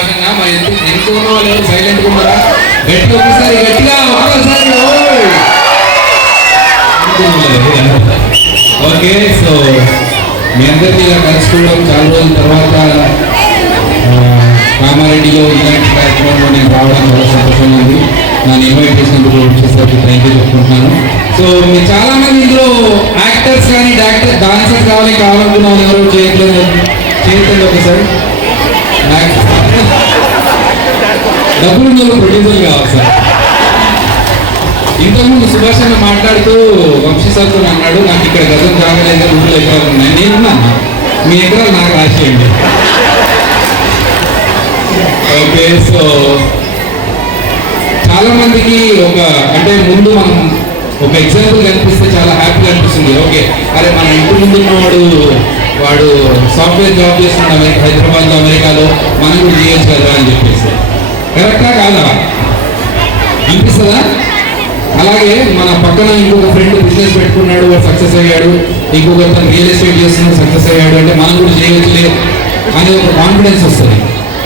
సంతోషంగా మరి ఎంత ఉన్న వాళ్ళు ఎవరు సైలెంట్గా ఉన్నారా? గట్టిగా ఒకసారి గట్టిగా ఒక్కసారి. ఓకే, సో మీ అందరికీ ఇలా కలుసుకోవడం చాలా రోజుల తర్వాత కామారెడ్డిలో ఇలాంటి కార్యక్రమంలో నేను రావడం చాలా సంతోషంగా ఉంది. నన్ను ఇన్వైట్ చేసినందుకు వచ్చేసరికి థ్యాంక్ యూ చెప్పుకుంటున్నాను. సో మీరు చాలా మంది ఇందులో యాక్టర్స్ కానీ డాన్సర్స్ కావాలనుకున్న వాళ్ళు ఎవరు చేయట్లేదు ఒకసారి. డబ్బులు ప్రొడ్యూసర్లు కావాలి సార్. ఇంతకుముందు సుభాష్ అన్న మాట్లాడుతూ వంశీ సార్తో అన్నాడు, నాకు ఇక్కడ గతం జాగలేదు, 2 ఎకరాలు ఉన్నాయి. నేనున్నా, మీ ఎకరాలు నాకు రాసేయండి. ఓకే, సో చాలా మందికి అంటే ముందు మనం ఒక ఎగ్జాంపుల్ కనిపిస్తే చాలా హ్యాపీగా అనిపిస్తుంది. ఓకే, అరే మన ఇంటి ముందు ఉన్నవాడు వాడు సాఫ్ట్వేర్ జాబ్ చేస్తున్నాడు హైదరాబాద్లో, అమెరికాలో, మనం కూడా చేయొచ్చు కదా అని చెప్పేసి. కరెక్టా కాదా? అనిపిస్తుందా? అలాగే మన పక్కన ఇంకొక ఫ్రెండ్ బిజినెస్ పెట్టుకున్నాడు, వాడు సక్సెస్ అయ్యాడు, ఇంకొక రియల్ ఎస్టేట్ చేస్తున్నాడు, సక్సెస్ అయ్యాడు అంటే మనం కూడా చేయవచ్చులే అనే ఒక కాన్ఫిడెన్స్ వస్తుంది.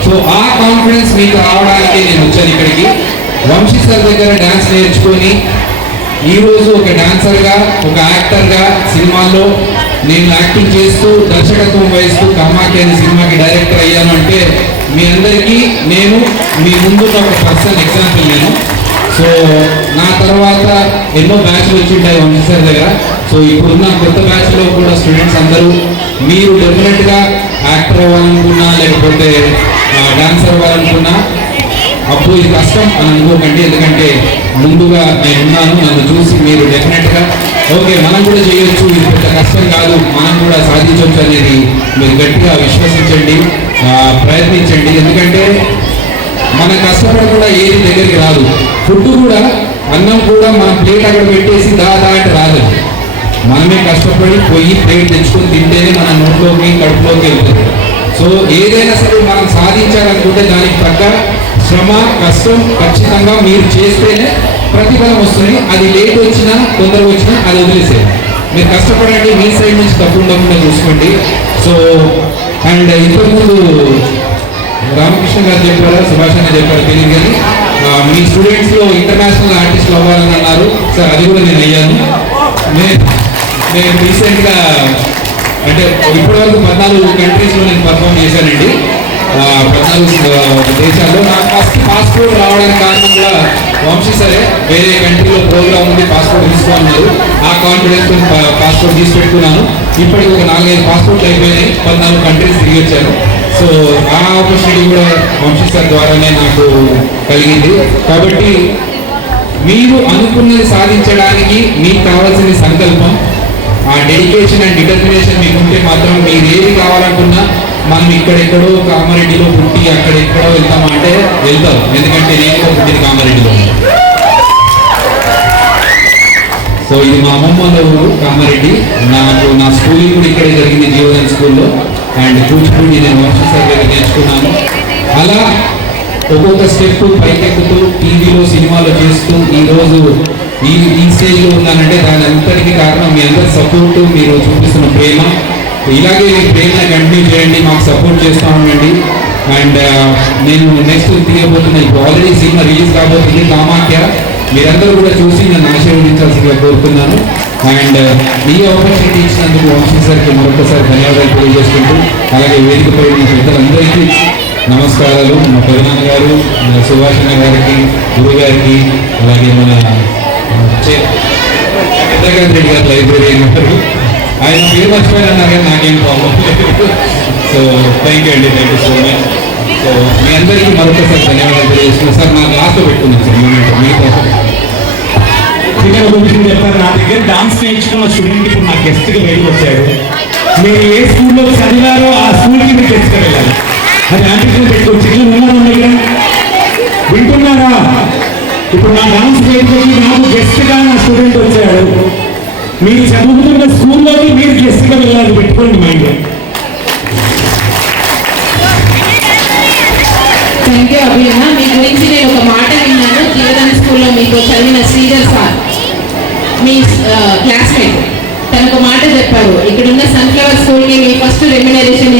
సో ఆ కాన్ఫిడెన్స్ మీకు రావడానికి నేను వచ్చాను ఇక్కడికి. వంశీ సార్ దగ్గర డ్యాన్స్ నేర్చుకొని ఈరోజు ఒక డాన్సర్గా, ఒక యాక్టర్గా సినిమాల్లో నేను యాక్టింగ్ చేస్తూ దర్శకత్వం వహిస్తూ కామాఖ్య అనే సినిమాకి డైరెక్టర్ అయ్యాను అంటే మీ అందరికీ నేను మీ ముందున్న ఒక పర్సనల్ ఎగ్జాంపుల్ నేను. సో నా తర్వాత ఎన్నో బ్యాచ్లు వచ్చింటాయి వంశీ సార్ దగ్గర. సో ఇప్పుడున్న కొత్త బ్యాచ్లో కూడా స్టూడెంట్స్ అందరూ మీరు డెఫినెట్గా యాక్టర్ అవ్వాలనుకున్నా లేకపోతే డాన్సర్ అవ్వాలనుకున్నా అప్పుడు ఇది కష్టం అని అనుకోకండి. ఎందుకంటే ముందుగా నేను ఉన్నాను, నన్ను చూసి మీరు డెఫినెట్గా ఓకే మనం కూడా చేయొచ్చు, ఇది పెద్ద కష్టం కాదు, మనం కూడా సాధించవచ్చు అనేది మీరు గట్టిగా విశ్వసించండి, ప్రయత్నించండి. ఎందుకంటే మనం కష్టపడకుండా ఏది దగ్గరికి రాదు. ఫుడ్ కూడా, అన్నం కూడా మనం ప్లేట్ అక్కడ పెట్టేసి దాదా అంటే రాదు. మనమే కష్టపడి పోయి ప్లేట్ తెచ్చుకొని తింటేనే మన నోట్లోకి కడుపులోకి వెళ్తుంది. సో ఏదైనా సరే మనం సాధించాలనుకుంటే దానికి తగ్గ శ్రమ, కష్టం ఖచ్చితంగా మీరు చేస్తేనే ప్రతిఫలం వస్తుంది. అది లేట్ వచ్చినా తొందరగా వచ్చినా అది వదిలేసేది. మీరు కష్టపడండి, మీ సైడ్ నుంచి తప్పు ఉండకుండా చూసుకోండి. సో అండ్ ఇంతకుముందు రామకృష్ణ గారు చెప్పారా, సుభాష్ అన్న చెప్పారు తెలియదు కానీ మీ స్టూడెంట్స్లో ఇంటర్నేషనల్ ఆర్టిస్టులు అవ్వాలని అన్నారు సార్. అది కూడా నేను అయ్యాను. నేను రీసెంట్గా అంటే ఇప్పటివరకు 14 కంట్రీస్లో నేను పర్ఫామ్ చేశానండి. 14 దేశాల్లో. నాకు ఫస్ట్ పాస్పోర్ట్ రావడానికి కారణం కూడా వంశీ సరే, వేరే కంట్రీలో ప్రోగ్రామ్ ఉంది, పాస్పోర్ట్ తీసుకోమన్నారు. ఆ కాన్ఫిడెన్స్ పాస్పోర్ట్ తీసి పెట్టుకున్నాను. ఇప్పటికి ఒక 4-5 పాస్పోర్ట్లు అయిపోయినాయి, 14 కంట్రీస్ తిరిగి వచ్చాను. సో ఆ ఆపర్చునిటీ కూడా వంశీ సార్ ద్వారానే నాకు కలిగింది. కాబట్టి మీరు అనుకున్నది సాధించడానికి మీకు కావాల్సిన సంకల్పం, ఆ డెడికేషన్ అండ్ డిటర్మినేషన్ మీకు ఉంటే మాత్రం మీరు ఏది కావాలనుకున్నా మనం ఇక్కడెక్కడో కామారెడ్డిలో పుట్టి అక్కడెక్కడో వెళ్తామంటే వెళ్తాం. ఎందుకంటే నేను పుట్టిన కామారెడ్డిలో. సో ఇది మా అమ్మమ్మ ఊరు కామారెడ్డి. నా స్కూలింగ్ కూడా ఇక్కడే జరిగింది, జీవన్ స్కూల్లో. అండ్ కూచిపూడి నేను వంశీ సార్ దగ్గర నేర్చుకున్నాను. అలా ఒక్కొక్క స్టెప్ పైకెక్కుతూ టీవీలో సినిమాలో చేస్తూ ఈరోజు ఈ స్టేజ్లో ఉన్నానంటే దాని అంతటికీ కారణం మీ అందరి సపోర్టు, మీరు చూపిస్తున్న ప్రేమ. ఇలాగే మీ ప్రేమను కంటిన్యూ చేయండి, మాకు సపోర్ట్ చేస్తూ ఉండండి. అండ్ నేను నెక్స్ట్ తీయబోతున్నా, ఇప్పుడు ఆల్రెడీ సినిమా రిలీజ్ కాబోతుంది కామాఖ్య. మీరందరూ కూడా చూసి నన్ను ఆశీర్వదించాల్సిందిగా కోరుతున్నాను. అండ్ ఈ ఆపర్చునిటీ ఇచ్చినందుకు వంశీ సార్కి మరొకసారి ధన్యవాదాలు తెలియజేసుకుంటూ, అలాగే వేదికపై ఉన్న పెద్దలందరికీ నమస్కారాలు. మా పెదనాన్న గారు, సుభాష్ అన్న గారికి, గురువు గారికి, అలాగే మన చంద్రకాంత్ రెడ్డి గారు లైబ్రరీ గారు, ఆయన పేరు మర్చిపోయినా కానీ నాకేం ప్రాబ్లం లేదు. సో థ్యాంక్ యూ అండి, thank you so much. So మీ అందరికీ మరొకసారి ధన్యవాదాలు తెలియజేస్తున్నాను సార్. నాకు లాస్ట్ పెట్టుకున్నాను సార్ మీతో చెప్పారు. నా దగ్గర డాన్స్ నేర్చుకున్న స్టూడెంట్ ఇప్పుడు నా గెస్ట్గా బయటకు వచ్చాడు. మీరు ఏ స్కూల్లో చదివారో ఆ స్కూల్కి మీరు గెస్ట్గా వెళ్ళాలి. అది అంబిషన్ పెట్టుకోవచ్చు. ఉన్నారా వింటున్నారా? ఇప్పుడు నా డాన్స్ నేర్చుకుని నాకు గెస్ట్గా నా స్టూడెంట్ వచ్చాడు. మీరు చదువుతున్న స్కూల్లోకి మీరు గెస్ట్గా వెళ్ళాలి, పెట్టుకోండి మైండ్. థ్యాంక్ యూ అభియన్న. మీ గురించి నేను ఒక మాట విన్నాను. జీవన్ స్కూల్లో మీకు చదివిన శ్రీధర్ సార్ మీ క్లాస్మేట్, తను ఒక మాట చెప్పారు. ఇక్కడున్న సన్ఫ్లవర్ స్కూల్కి మీ ఫస్ట్ రెమ్యునరేషన్